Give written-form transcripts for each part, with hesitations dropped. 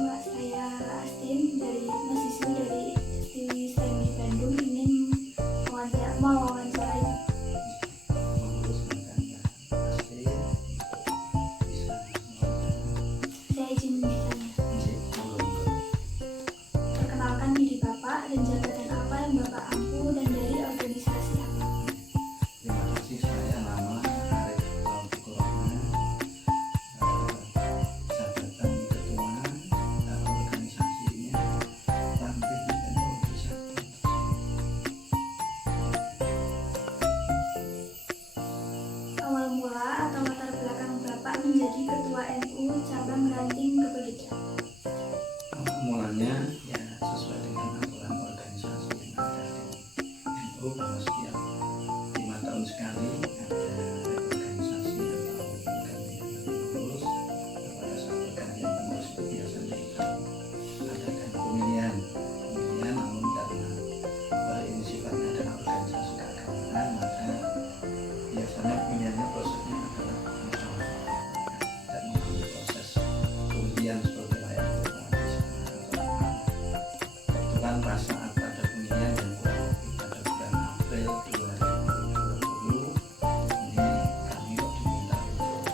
Mbak, saya Astin dari mahasiswi dari STM Bandung, ingin mewawancarai. Saya izin bertanya. Perkenalkan diri Bapak dan jabatan apa yang Bapak ampu dan dari organisasi apa? Terima kasih, saya nama Arif Taufikur jabatan ketua organisasinya Tanfid NU Desa. Awal mula atau latar belakang Bapak menjadi ketua NU cabang Ranting Kepedejan. Mulanya ya sesuai dengan aturan organisasi yang ada di NU, bahwa setiap 5 tahun sekali ada organisasi atau ganti pengurus. Pada saat pergantian pengurus itu biasanya kita adakan pemilihan, namun karena ini sifatnya adalah organisasi keagamaan, maka biasanya pemilihannya prosesnya adalah musyawarah dan melalui proses pemilihan seperti layaknya ketua desa atau apa. Kebetulan pas saat pada pemilihan yang kurang lebih pada bulan April 2020 ini kami kok diminta untuk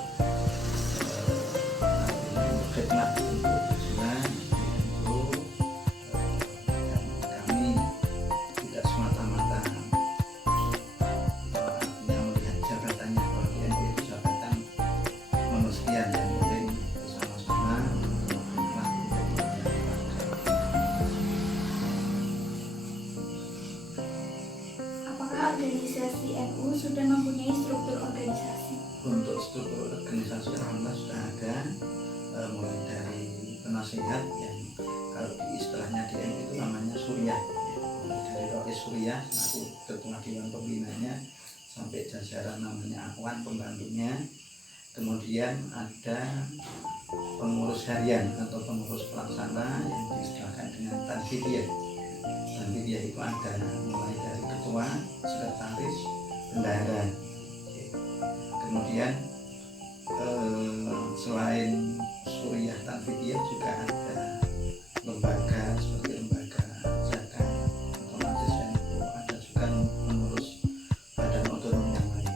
khidmat untuk tujuan itu, dan kami tidak semata-mata yang melihat jabatannya, kalau di NU itu jabatan nomor sekian, yang penting bersama-sama untuk khidmat untuk kepentingan bangsa. Apakah organisasi NU sudah mempunyai struktur organisasi? Untuk struktur organisasi alhamdulillah sudah ada, mulai dari penasehat yang kalau di istilahnya di NU itu namanya Suriah, mulai dari Rois Suriah selaku ketua dewan pembinanya sampai jajaran namanya Akhwan pembantunya. Kemudian ada pengurus harian atau pengurus pelaksana yang diistilahkan dengan Tanfidiyah. Tanfidiyah itu ada mulai dari ketua, sekretaris, bendahara. Kemudian selain Suriah Tanfidiyah juga ada lembaga seperti lembaga zakat atau majelis NU, ada juga pengurus badan otonom yang lain.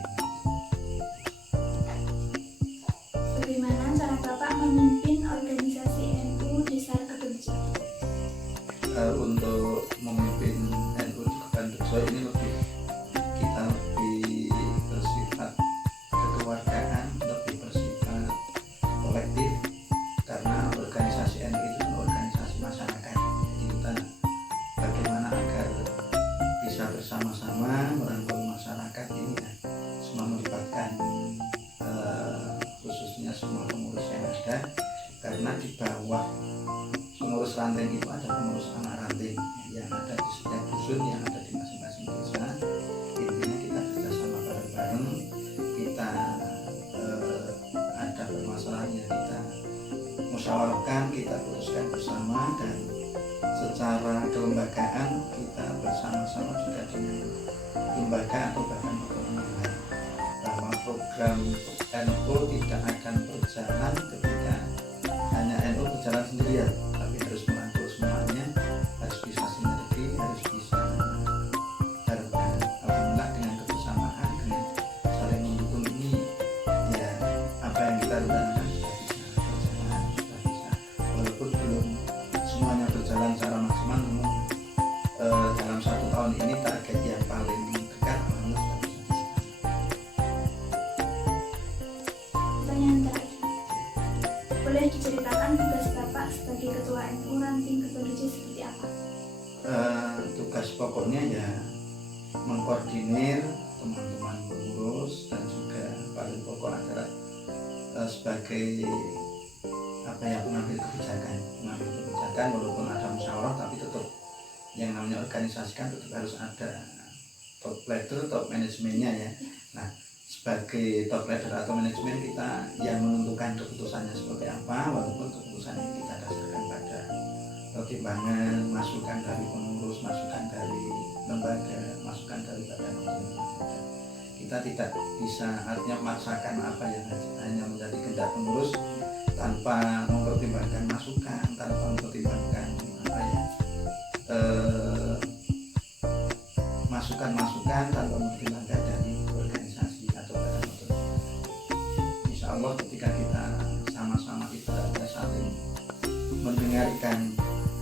Bagaimana cara Bapak memimpin organisasi NU Desa Kepedejan? Untuk memimpin NU di Kependejo ini kita lebih bersifat kekeluargaan, lebih bersifat kolektif, karena organisasi NU itu kan organisasi masyarakat. Jadi kita bagaimana agar bisa bersama-sama merangkul masyarakat ini ya, semua melibatkan khususnya semua pengurus yang ada, karena di bawah pengurus ranting itu ada pengurus anak ranting yang ada di setiap dusun, yang ada di masing-masing desa. Intinya kita bekerjasama bareng-bareng, kita ada permasalahan yang kita musyawarahkan, kita putuskan bersama, dan secara kelembagaan kita bersama-sama juga dengan lembaga atau bahkan otonom yang lain, bahwa program NU tidak akan berjalan ketika hanya NU berjalan sendirian, tapi harus merangkul semuanya, harus bisa sinergi, harus bisa barengan. Alhamdulillah dengan kebersamaan, dengan saling mendukung ini, ya apa yang kita rencanakan sudah bisa berjalan, sudah bisa, walaupun belum semuanya berjalan secara maksimal, namun dalam 1 tahun ini target yang paling dekat alhamdulillah sudah bisa dicapai. Pertanyaan terakhir, boleh diceritakan tugas Bapak sebagai ketua NU Ranting Kepedejan seperti apa? Tugas pokoknya ya mengkoordinir teman-teman pengurus, dan juga paling pokok adalah sebagai apa ya, pengambil kebijakan walaupun ada musyawarah, tapi tetap yang namanya organisasi kan tetap harus ada top leader, top manajemennya ya. Nah, sebagai top leader atau manajemen kita yang menentukan keputusannya seperti apa, walaupun keputusan ini kita dasarkan pada pertimbangan masukan dari pengurus, masukan dari lembaga, masukan dari badan otonom. Kita tidak bisa artinya memaksakan apa yang hanya menjadi kehendak pengurus, tanpa mempertimbangkan masukan, tanpa mempertimbangkan masukan-masukan, tanpa mempertimbangkan dari organisasi atau badan otorita. Insya Allah ketika kita sama-sama kita saling mendengarkan,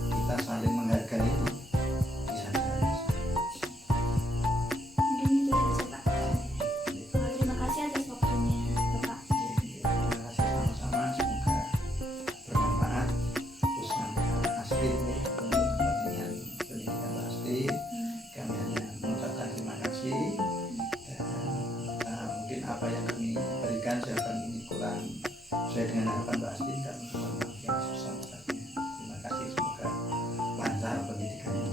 kita saling menghargai, bisa jalan. Mungkin itu saja Pak. Terima kasih atas waktunya Bapak. Terima kasih sama-sama, semoga bermanfaat terus manfaat asli untuk kepentingan pendidikan pasti. Kami hanya mengucapkan terima kasih dan mungkin apa yang kami berikan jawaban ini kurang sesuai dengan harapan Mbak Astin, kami mohon maaf yang sebesar-besarnya. Terima kasih, semoga lancar pendidikan ini.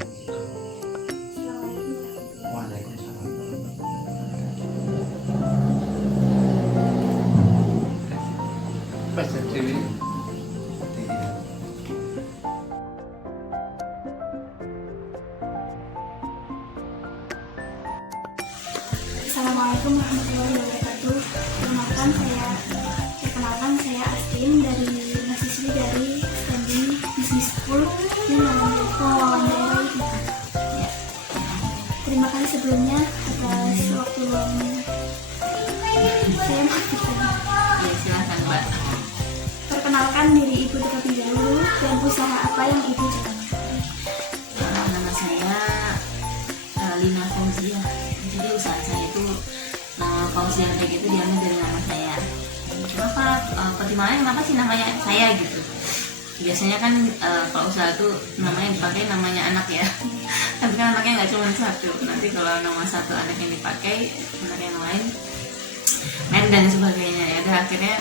Assalamualaikum warahmatullahi wabarakatuh. Waalaikumsalam warahmatullahi wabarakatuh. Pastor Dewi. Assalamualaikum warahmatullahi wabarakatuh. Perkenalkan saya Astin dari mahasiswi dari Standing Business School di Malang Depok. Ya. Terima kasih sebelumnya atas waktu luangnya. Saya mau bertanya. Ya, silakan Mbak. Perkenalkan diri Ibu terlebih dahulu dan usaha apa yang Ibu jalankan. Nama saya Lina Fauzia. Jadi usaha saya itu nama Fauzia kayak gitu diambil dari nama saya. Kenapa? Pertimbangannya kenapa sih namanya saya gitu? Biasanya kan kalau usaha itu namanya dipakai namanya anak ya. Tapi kan anaknya nggak cuma satu. Nanti kalau nama satu anak yang dipakai, anak yang lain dan sebagainya ya. Dan akhirnya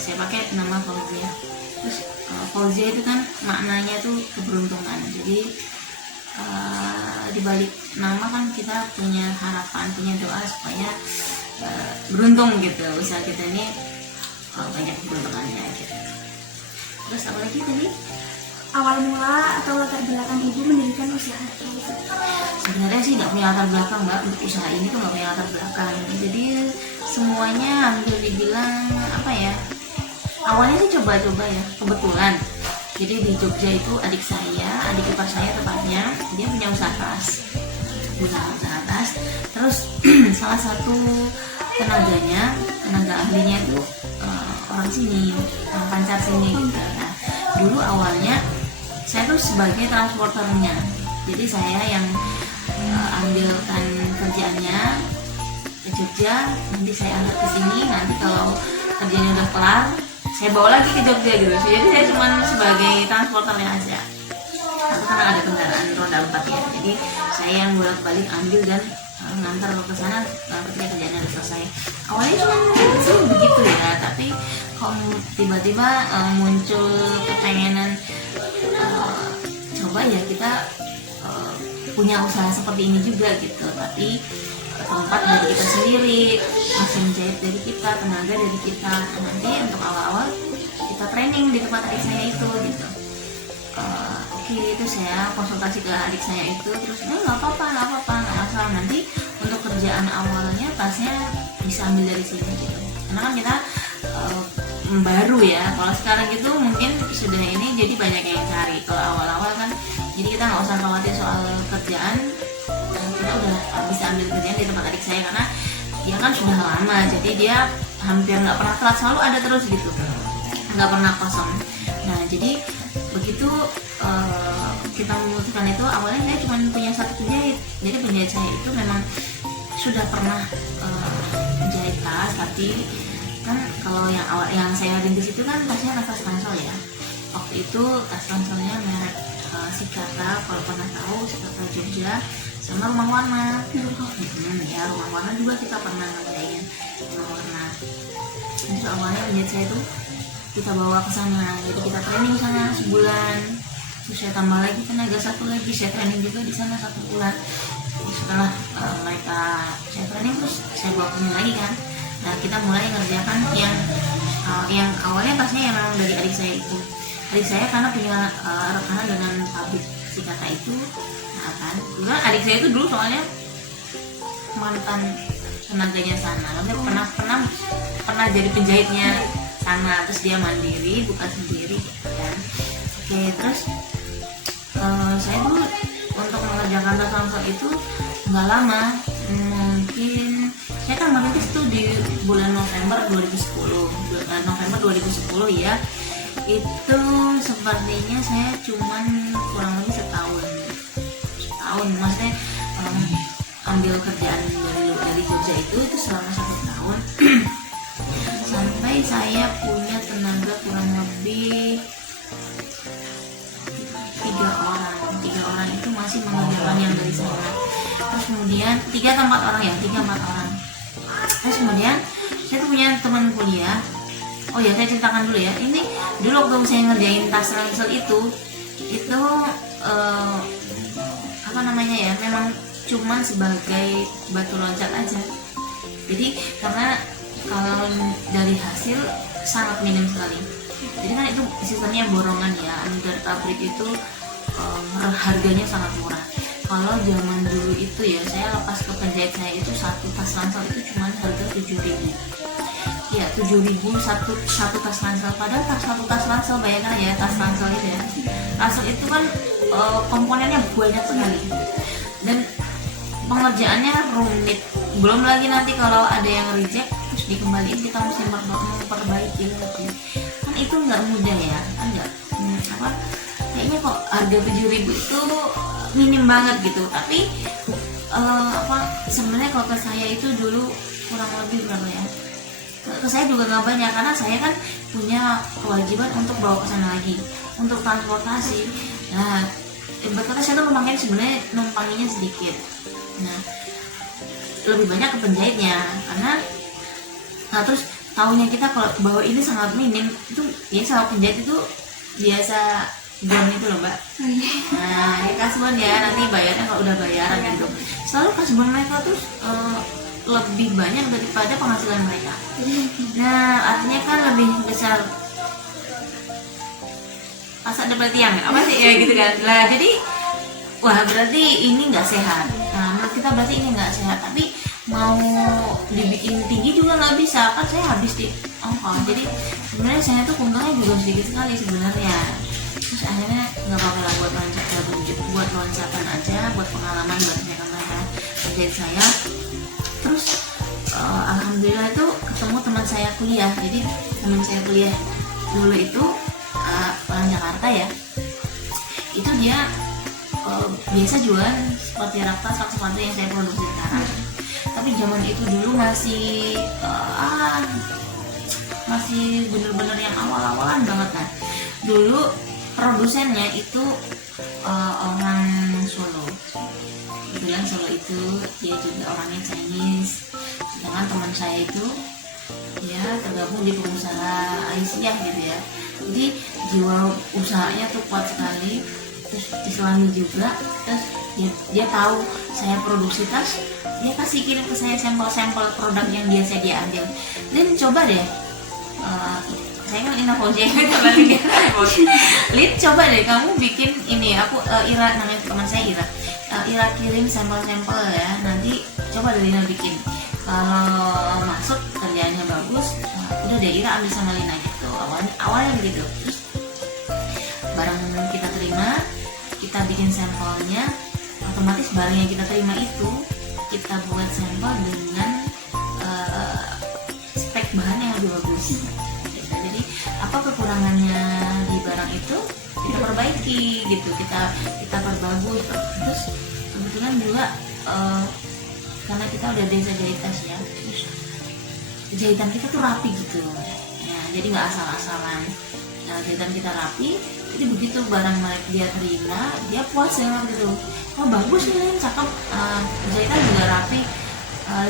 saya pakai nama Fauzia. Terus Fauzia itu kan maknanya tuh keberuntungan. Jadi di balik nama kan kita punya harapan, punya doa supaya beruntung gitu. Usaha kita ini banyak keberuntungannya gitu. Terus apa lagi tadi? Awal mula atau latar belakang Ibu mendirikan usaha tersebut. Sebenarnya sih nggak punya latar belakang Mbak, untuk usaha ini tuh nggak punya latar belakang. Jadi semuanya hampir dibilang apa ya, awalnya sih coba-coba ya, kebetulan. Jadi di Jogja itu adik ipar saya tepatnya, dia punya usaha tas. Terus salah satu tenaga ahlinya itu orang sini, orang Pancar sini gitu. Nah, dulu awalnya saya tuh sebagai transporternya. Jadi saya yang ambilkan kerjaannya ke Jogja, nanti saya antar ke sini, nanti kalau kerjanya udah kelar saya bawa lagi ke Jogja gitu. Jadi saya cuma sebagai transporternya aja. Aku karena ada kendaraan roda 4 ya, jadi saya yang bolak-balik ambil dan ngantar ke sana ketika kerjaannya udah selesai. Awalnya cuma sih begitu ya, tapi kalau tiba-tiba muncul kepengenan coba ya kita punya usaha seperti ini juga gitu, tapi tempat dari kita sendiri, mesin jahit dari kita, tenaga dari kita. Nanti untuk awal-awal kita training di tempat adik saya itu gitu. Oke, itu saya konsultasi ke adik saya itu, terus nggak apa-apa, nggak masalah. Nanti untuk kerjaan awalnya tasnya bisa ambil dari sini gitu. Karena kan kita baru ya. Kalau sekarang gitu mungkin sudah ini jadi banyak yang cari. Kalau awal-awal kan, jadi kita nggak usah khawatir soal kerjaan. Kita udah bisa ambil kerjaan di tempat adik saya karena dia kan sudah lama, jadi dia hampir nggak pernah telat, selalu ada terus gitu, nggak pernah kosong. Nah jadi begitu kita memutuskan itu, awalnya saya cuma punya satu penjahit. Jadi penjahit saya itu memang sudah pernah menjahit tas, tapi kan kalau yang saya rintis itu kan tasnya tas ransel ya. Waktu itu tas ranselnya merek Sikata, kalau pernah tahu Sikata Jogja, sama Rumah Warna. Ya Rumah Warna juga kita pernah ngerjain Rumah Warna. Jadi awalnya penjahit saya itu kita bawa ke sana, jadi kita training sana sebulan. Terus saya tambah lagi tenaga satu lagi, saya training juga di sana 1 bulan. Terus setelah mereka saya training, terus saya bawa ke sini lagi kan. Nah kita mulai ngerjakan yang awalnya tasnya yang memang dari adik saya itu. Adik saya karena punya rekanan dengan pabrik Sikata itu. Nah kan, juga adik saya itu dulu soalnya mantan tenaganya sana. Maksudnya pernah jadi penjahitnya sana, terus dia mandiri buka sendiri gitu kan. Oke, terus saya dulu untuk mengerjakan tas ransel itu nggak lama, mungkin saya kan merintis tuh di bulan November 2010 ya. Itu sepertinya saya cuman kurang lebih setahun maksudnya ambil kerjaan dari Jogja itu selama 1 tahun sampai saya punya tenaga kurang lebih 3 orang itu masih mengerjakan yang dari sana. Terus kemudian 3 atau 4 orang ya, 3-4 orang. Terus kemudian saya tuh punya teman kuliah. Oh ya, saya ceritakan dulu ya. Ini dulu waktu saya ngerjain tas ransel itu apa namanya ya, memang cuman sebagai batu loncat aja. Jadi karena kalau dari hasil sangat minim sekali. Jadi kan itu sistemnya borongan ya, dari pabrik itu harganya sangat murah. Kalau zaman dulu itu ya, saya lepas ke penjahit saya itu satu tas ransel itu cuma harga 7.000. Ya 7.000 satu tas ransel. Padahal satu tas ransel, bayangkan ya, tas ransel itu ya. Ransel itu kan komponennya banyak sekali dan pengerjaannya rumit. Belum lagi nanti kalau ada yang reject terus dikembaliin, kita mesti memperbaiki lagi. Kan itu nggak mudah ya, kan nggak kayaknya kok harga 7.000 itu minim banget gitu. Tapi sebenarnya kalau ke saya itu dulu kurang lebih berapa ya, ke saya juga nggak banyak karena saya kan punya kewajiban untuk bawa ke sana lagi untuk transportasi. Nah, berkata saya tuh numpanginnya sedikit. Nah, lebih banyak ke penjahitnya karena terus tahunya kita kalau bahwa ini sangat minim itu ya, sama penjahit itu biasa bon itu loh Mbak. Nah, ya kasbon ya, nanti bayarnya kalau udah bayaran gitu. Selalu kasbon mereka tuh lebih banyak daripada penghasilan mereka. Nah, artinya kan lebih besar asal dapat tiang apa sih ya gitu kan. Lah jadi wah, berarti ini nggak sehat. Nah, menurut kita berarti ini nggak sehat. Tapi mau dibikin tinggi juga nggak bisa, kan saya habis di jadi sebenarnya saya tuh keuntungannya juga sedikit sekali sebenarnya. Terus akhirnya nggak apa-apa lah buat loncatan aja, buat pengalaman buat mereka menjadi saya. Terus alhamdulillah itu ketemu teman saya kuliah. Jadi teman saya kuliah dulu itu orang Jakarta ya, itu dia biasa jualan seperti rak tas, rak sepatu yang saya produksi sekarang. Tapi zaman itu dulu masih bener-bener yang awal-awalan banget kan. Dulu produsennya itu orang Solo. Kebetulan Solo itu dia juga orangnya Chinese. Sedangkan teman saya itu ya tergabung di pengusaha Aisyah gitu ya. Jadi jiwa usahanya tuh kuat sekali. Terus Islami juga. Terus dia tahu saya produksi tas, dia kasih kirim ke saya sampel-sampel produk yang biasa dia ambil. Dan coba deh, saya kan Innovoje Lin, coba deh kamu bikin ini. Aku Ira, namanya teman saya Ira kirim sampel-sampel ya, nanti coba deh Lina bikin. Kalau masuk kerjaannya bagus, udah deh Ira ambil sama Lina gitu. Awalnya begitu. Terus barang kita terima, kita bikin sampelnya, otomatis barang yang kita terima itu kita buat sampel dengan spek bahan yang lebih bagus. Jadi apa kekurangannya di barang itu kita perbaiki gitu, kita perbagus. Terus kebetulan juga karena kita udah desa jahit tas ya, terus jahitan kita tuh rapi gitu ya, jadi nggak asal-asalan. Nah, jahitan kita rapi, jadi begitu barang dia terima, dia puas ya gitu. Oh bagus nih, cakep, jahitan juga rapi,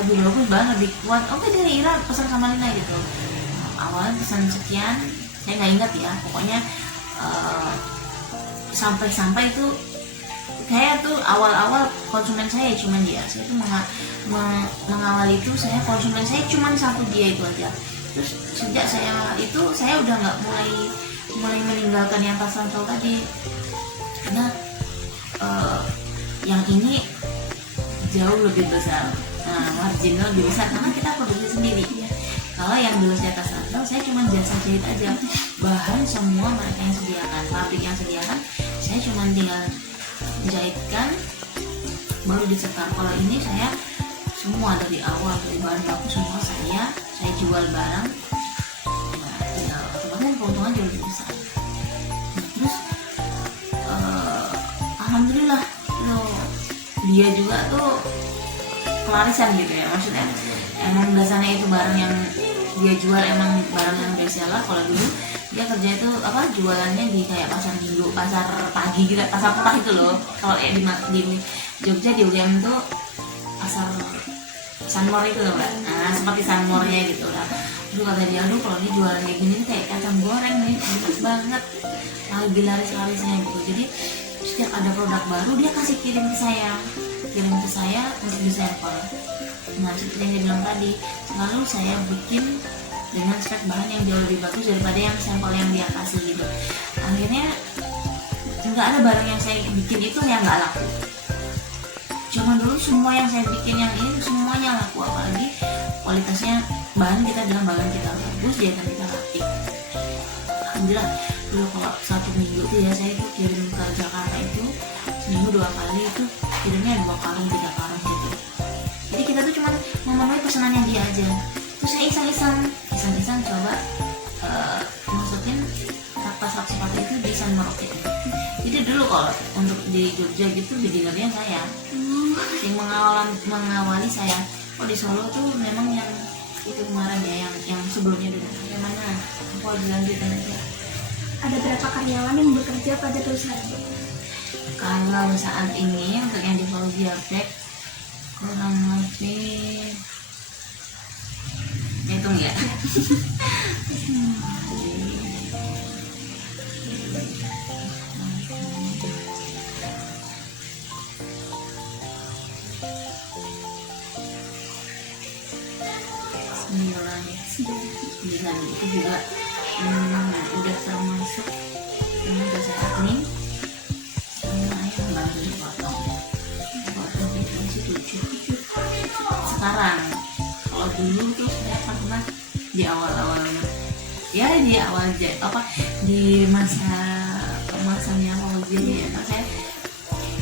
lebih bagus banget, lebih kuat. Oke deh Ira pesan sama Lina gitu. Awalnya pesan sekian, saya nggak ingat ya, pokoknya sampai itu kayak tuh awal-awal konsumen saya cuma dia. Saya tuh mengawal itu, saya konsumen saya cuma satu, dia itu aja. Terus sejak saya udah nggak mulai meninggalkan yang tas ransel tadi, karena yang ini jauh lebih besar, marginnya lebih besar karena kita produksi sendiri. Kalau yang dulu saya tas ransel, saya cuma jasa jahit aja, bahan semua mereka yang sediakan, pabrik yang sediakan, saya cuma tinggal jahitkan baru disetar. Kalau ini saya semua dari awal, dari bahan baku semua saya jual barang, ya otomatis keuntungan jauh lebih besar. Terus alhamdulillah dia juga tuh kelarisan gitu ya, maksudnya emang dasarnya itu barang yang dia jual emang barang yang best seller. Kalau dulu dia kerja itu jualannya di kayak pasar minggu, pasar pagi gitu, pasar petah itu loh. Kalau di Jogja di UGM tuh pasar Sunmore itu loh Mbak. Nah seperti Sunmore-nya gitu lah. Dulu kata dia, aduh kalau dia jualan kayak gini kayak kacang goreng nih, enak banget, lagi laris-larisnya gitu. Jadi setiap ada produk baru dia kasih kirim ke saya untuk disampel. Nah seperti yang dia bilang tadi, selalu saya bikin dengan spek bahan yang jauh lebih bagus daripada yang sampel yang dia kasih gitu. Akhirnya nggak ada barang yang saya bikin itu yang nggak laku. Cuma dulu semua yang saya bikin yang ini semuanya laku, apalagi kualitasnya bahan kita dalam bahan kita bagus, jahitan kita rapi. Alhamdulillah dulu kalau 1 minggu tuh ya saya itu kirim ke Jakarta itu seminggu 2 kali, itu kirimnya 2 karung 3 karung gitu. Jadi kita tuh cuma memenuhi pesanannya dia aja. Terus saya iseng-iseng coba masukin rak sepatu itu di Sunmore. Jadi dulu kalau untuk di Jogja gitu dealernya saya yang mengawali saya. Oh di Solo tuh memang yang itu kemarin ya, yang sebelumnya dulu yang mana aku harus lanjutin aja. Ada berapa karyawan yang bekerja pada perusahaan itu? Kalau saat ini untuk yang di Fauzia Bag kurang lebih hitung ya. Sembilan itu juga udah termasuk yang udah saya admin sama yang bantu dipotong itu masih 7. Sekarang kalau dulu tuh saya pernah di awal ya di awal di masa kemasannya Fauzia ya, saya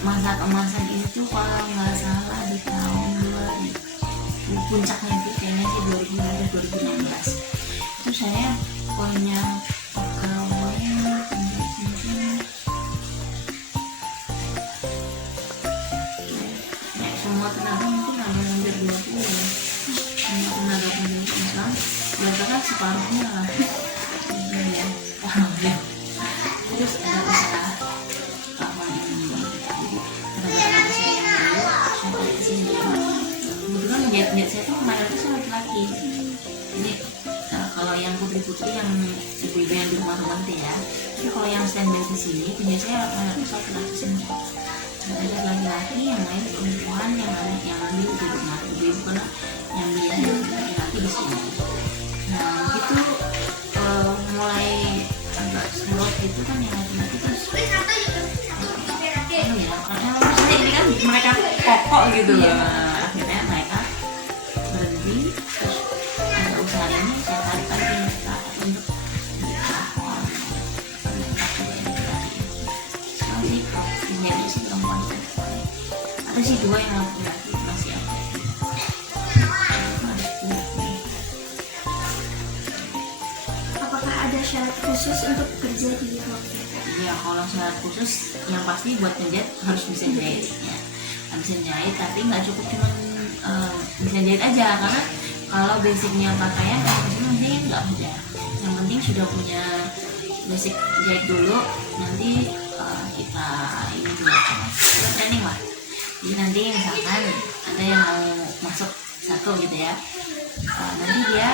masa kemasan itu kalau nggak salah di tahun 2000 puncaknya itu kayaknya sih 2015 itu saya punya pegawai semua tenaga mungkin hampir 20 ya, semua tenaga pendidikan biasanya separuhnya lah ya. Terus ada usaha keamanan ini, tenaga saya yang dulu sampai di sini kebetulan jahit saya tuh mayoritas laki-laki. Jadi kalau yang putri-putri yang ibu-ibu yang di rumah-rumah itu ya, tapi kalau yang standby di sini biasanya mayoritas laki-laki semua. Ada laki-laki yang lain perempuan yang ambil di rumah ibu-ibu karena yang biasanya laki-laki di sini. Nah itu mulai agak slot itu kan yang laki-laki terus ya karena maksudnya ini kan mereka pokok gitu loh. Akhirnya mereka berhenti, terus ada usaha ini saya tarik lagi untuk jadi sih perempuan ada sih 2 yang laki-laki masih ada. Apakah ada syarat khusus untuk kerja di Fauzia? Ya kalau syarat khusus yang pasti buat ngejahit harus bisa jahit ya. Bisa jahit tapi nggak cukup cuma bisa jahit aja, karena kalau basicnya pakaian maksudnya nggak mudah. Yang penting sudah punya basic jahit dulu, nanti kita ini dulu kita training lah. Jadi nanti misalkan ada yang mau masuk satu gitu ya, nanti dia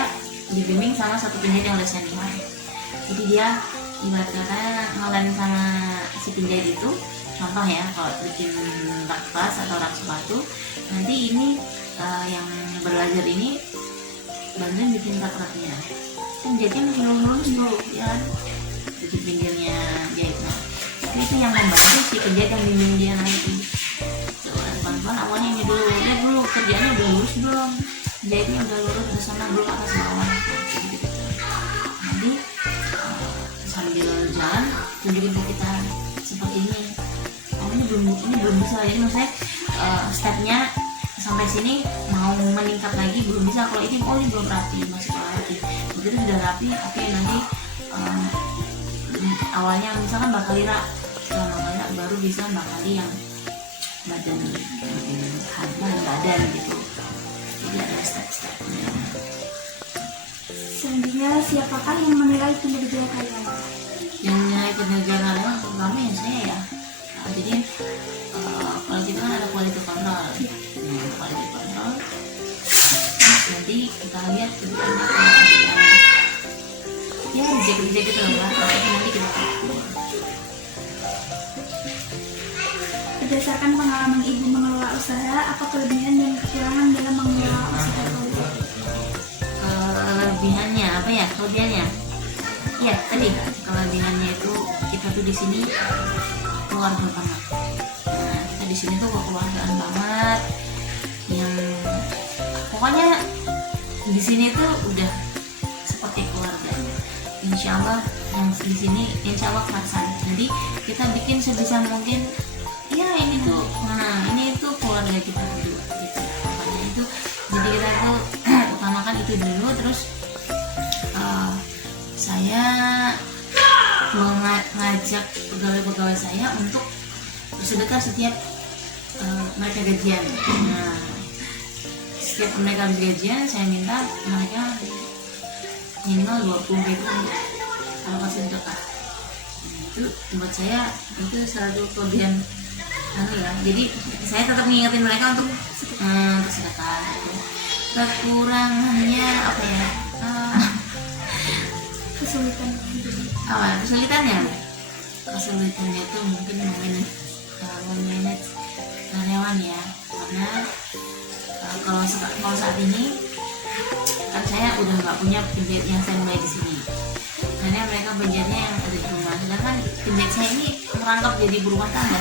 dibimbing sama satu penjahit yang udah senior. Jadi dia ibarat kata ngelain sama si penjahit itu, contoh ya kalau bikin rak tas atau rak sepatu, nanti ini yang belajar ini bantuin bikin rak-raknya. Kan jahitnya masih lurus dulu ya kan, bikin pinggirnya jahitnya. Tapi itu yang membantu si penjahit yang bimbing dia nanti. Pelan-pelan awalnya ini dulu, dia dulu kerjanya udah lurus belum, jahitnya udah lurus ke sana, belum atas bawah gitu. Nanti sambil jalan tunjukin ke kita seperti ini. Oh ini belum bisa, jadi maksudnya stepnya sampai sini mau meningkat lagi belum bisa. Kalau ini oh ini belum rapi, masih kurang rapi. Begitu sudah rapi, oke nanti awalnya misalkan bakalira, setelah bakalira baru bisa bakali yang badan gitu. Jadi ada step-stepnya. Selanjutnya, siapakah yang menilai kinerja kalian? Yang menilai kinerja kalian terutama ya saya ya. Nah, jadi kalau kita kan ada quality control. Quality control. Nanti kita lihat kedepannya kalau ada yang reject gitu loh, nanti kita atur. Berdasarkan pengalaman ibu mengelola usaha, apa kelebihan dan kekurangan dalam mengelola usaha politik? Kelebihannya apa ya? Kelebihannya? Ya tadi kelebihannya itu kita tuh di sini keluarga banget. Nah, kita di sini tuh kekeluargaan banget. Yang pokoknya di sini tuh udah seperti keluarga. Insya Allah yang di sini insya Allah kerasan. Jadi kita bikin sebisa mungkin. Ya ini tuh, nah ini tuh keluarga kita berdua gitu. Makanya itu, jadi kita tuh utamakan itu dulu. Terus saya mengajak pegawai-pegawai saya untuk bersedekah setiap mereka gajian. Nah, setiap mereka habis gajian, saya minta mereka minimal 20.000 kalau kasih sedekah. Itu buat saya itu satu kelebihan ya. Jadi saya tetap mengingetin mereka untuk sedekah. Kekurangannya apa ya? Kesulitannya itu mungkin memanage karyawan ya, karena kalau saat ini kan saya udah nggak punya penjahit yang standby di sini, karena mereka penjahitnya yang ada di rumah, sedangkan penjahit saya ini merangkap jadi berumah tangga.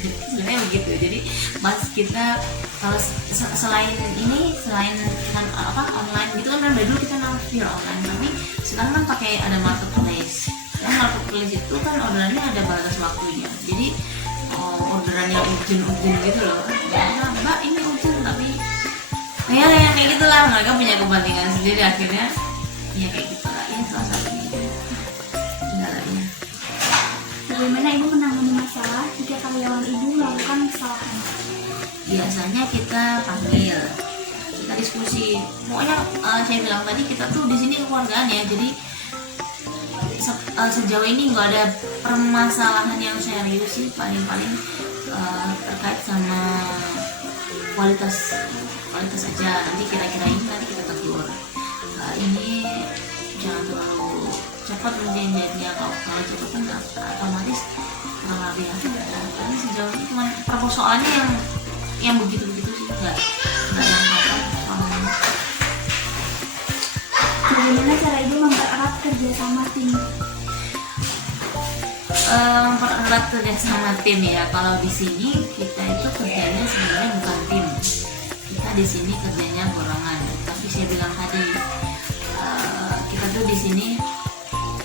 Sebenarnya begitu. Jadi pas kita kalau selain kan online gitu kan dari dulu kita nampil online, tapi sekarang kan pakai ada marketplace. Nah, marketplace itu kan orderannya ada batas waktunya. Jadi orderan yang urgent gitu loh. Ya, Mbak ini urgent tapi kayak gitulah, mereka punya kepentingan sendiri, akhirnya ya kayak gitulah. Ya salah satunya kendalanya. Bagaimana ibu menangani masalah jika karyawan ibu melakukan kesalahan? Biasanya kita panggil, kita diskusi. Pokoknya saya bilang tadi kita tuh di sini kekeluargaan ya. Jadi sejauh ini nggak ada permasalahan yang serius sih, paling terkait sama kualitas aja. Nanti kira-kira ini kan kita tegur, ini jangan terlalu cepat mungkin jadinya. Kalau cepat kan otomatis kurang lebih ya. Tapi sejauh ini cuma persoalannya yang begitu sih, nggak yang apa. Bagaimana cara ibu mempererat kerjasama tim? Mempererat kerjasama tim ya. Kalau di sini kita itu kerjanya sebenarnya bukan tim. Kita di sini kerjanya gorongan. Tapi saya bilang tadi kita tuh di sini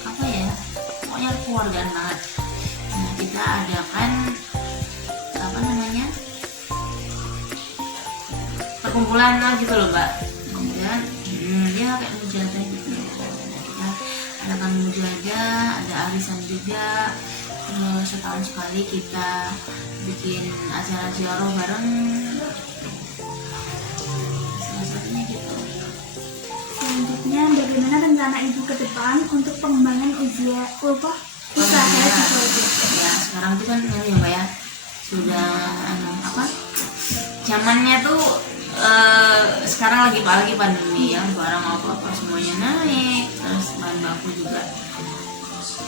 apa ya? Pokoknya keluargaan banget. Nah, kita adakan apa namanya? Perkumpulan lah gitu loh, Mbak. Kemudian dia kayak mujahadah gitu. Kita adakan mujahadah, ada arisan juga. Setahun sekali kita bikin acara ziarah bareng. Salah satunya gitu. Selanjutnya, bagaimana rencana ibu ke depan untuk pengembangan usaha Ya sekarang itu kan ya Mbak ya, sudah zamannya tuh sekarang lagi pandemi ya, barang apa semuanya naik, terus bahan baku juga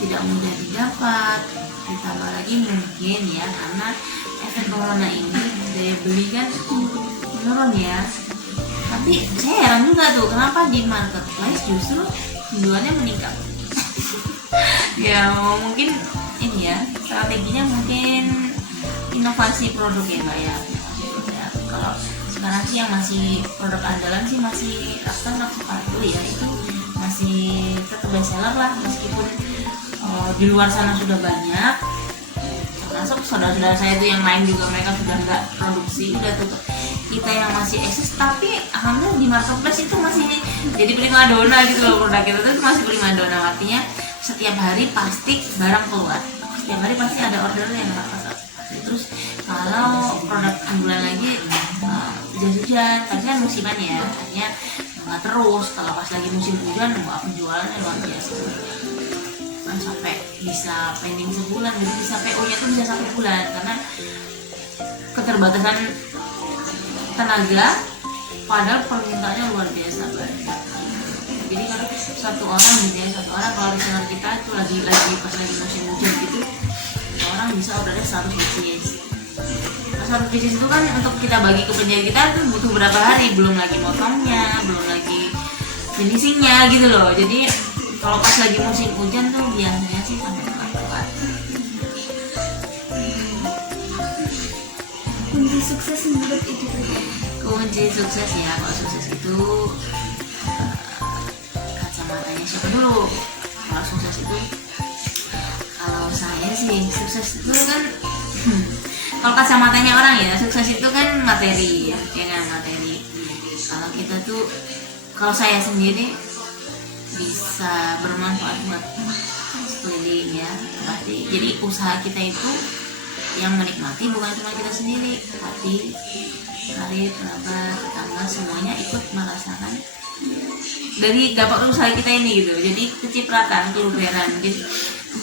tidak mudah didapat, ditambah lagi mungkin ya karena efek corona ini daya beli kan menurun ya. Tapi saya heran juga tuh kenapa di marketplace justru penjualannya meningkat. Ya mungkin ini ya strateginya, mungkin inovasi produk ya Mbak ya. Kalau sekarang sih yang masih produk andalan sih masih rak sepatu ya, itu masih tetap best seller lah meskipun di luar sana sudah banyak, termasuk saudara-saudara saya itu yang lain juga mereka sudah nggak produksi, udah tutup. Kita yang masih eksis, tapi alhamdulillah di marketplace itu masih jadi primadona gitu loh, produk kita tuh masih primadona, artinya setiap hari pasti barang keluar, setiap hari pasti ada order yang pasar. Terus kalau produk ambulan lagi hujan-hujan, tapi kan musiman ya, hanya nggak terus. Kalau pas lagi musim hujan, penjualannya luar biasa. Kan sampai bisa pending sebulan, jadi bisa PO-nya tuh bisa sampai bulan karena keterbatasan tenaga, padahal permintaannya luar biasa banyak. Jadi kalau satu orang gitu ya, satu orang kalau reseller kita itu lagi pas lagi musim hujan gitu, orang bisa ordernya 100 pieces. Nah, 100 pieces itu kan untuk kita bagi ke penjahit kita tuh butuh berapa hari, belum lagi motongnya, belum lagi finishingnya gitu loh. Jadi kalau pas lagi musim hujan tuh biasanya sih sampai telat. Kunci sukses menurut itu Kunci sukses ya, kalau sukses itu kacamatanya siapa dulu? Kalau sukses itu, kalau saya sih sukses itu kan kalau kacamatanya orang ya, sukses itu kan materi ya kan, materi. Kalau kita tuh, kalau saya sendiri bisa bermanfaat buat sekeliling ya, pasti. Jadi usaha kita itu yang menikmati bukan cuma kita sendiri, tapi karib, kerabat, tetangga semuanya ikut merasakan dari dampak usaha kita ini gitu. Jadi kecipratan, keluberan. Jadi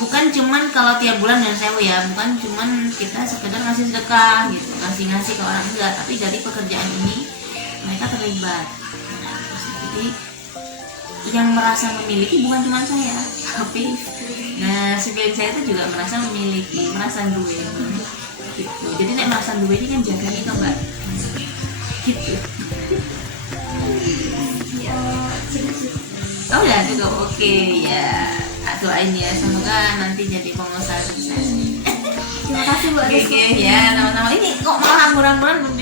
bukan cuman kalau tiap bulan yang sewa ya, bukan cuman kita sekedar ngasih sedekah gitu, ngasih ke orang, enggak, tapi dari pekerjaan ini mereka terlibat. Nah, jadi yang merasa memiliki bukan cuma saya, tapi sekeliling saya itu juga merasa memiliki, merasa duwe gitu. Jadi nek merasa duwe ini kan jaganya itu mbak gitu. ya sukses. Oh ya juga oke ya, doain ya semoga nanti jadi pengusaha sukses. Terima kasih Bu Aris. Oke ya, teman-teman ini kok malah hamburan-hamburan belum